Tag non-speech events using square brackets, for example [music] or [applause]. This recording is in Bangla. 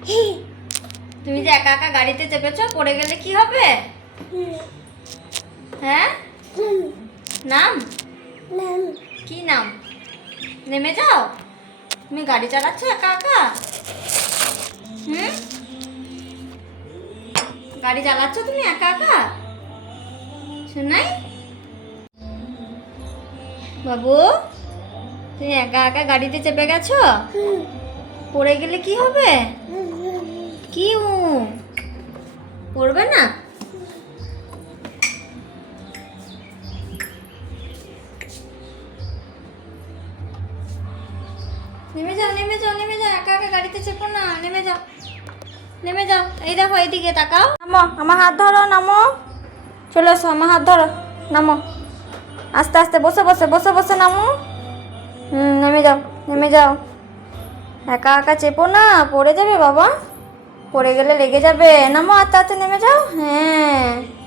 [gasps] তুমি যে একা একা গাড়িতে চেপেছো পড়ে গেলে কি হবে? হ্যাঁ? নাম? কি নাম? নেমে যাও। তুমি গাড়ি চালাচ্ছ একা একা? হুম? গাড়ি চালাচ্ছ তুমি একা একা? শোনাই বাবু তুমি একা একা গাড়িতে চেপে গেছো? পড়ে গেলে কি হবে? কি পড়বে না? নেমে যাও নেমে যাও নেমে যাও, একা একা গাড়িতে চেপো না, নেমে যাও। নেমে যাও, এই দেখো এইদিকে তাকাও। নামো, আমার হাত ধরো, নামো। চলে এসো, আমার হাত ধরো, নামো। আস্তে আস্তে, বসে বসে বসে বসে, নামো। হুম, নেমে যাও নেমে যাও। একা একা চেপো না, পড়ে যাবে বাবা? পড়ে গেলে লেগে যাবে। নামো আস্তে আস্তে নেমে যাও। হ্যাঁ।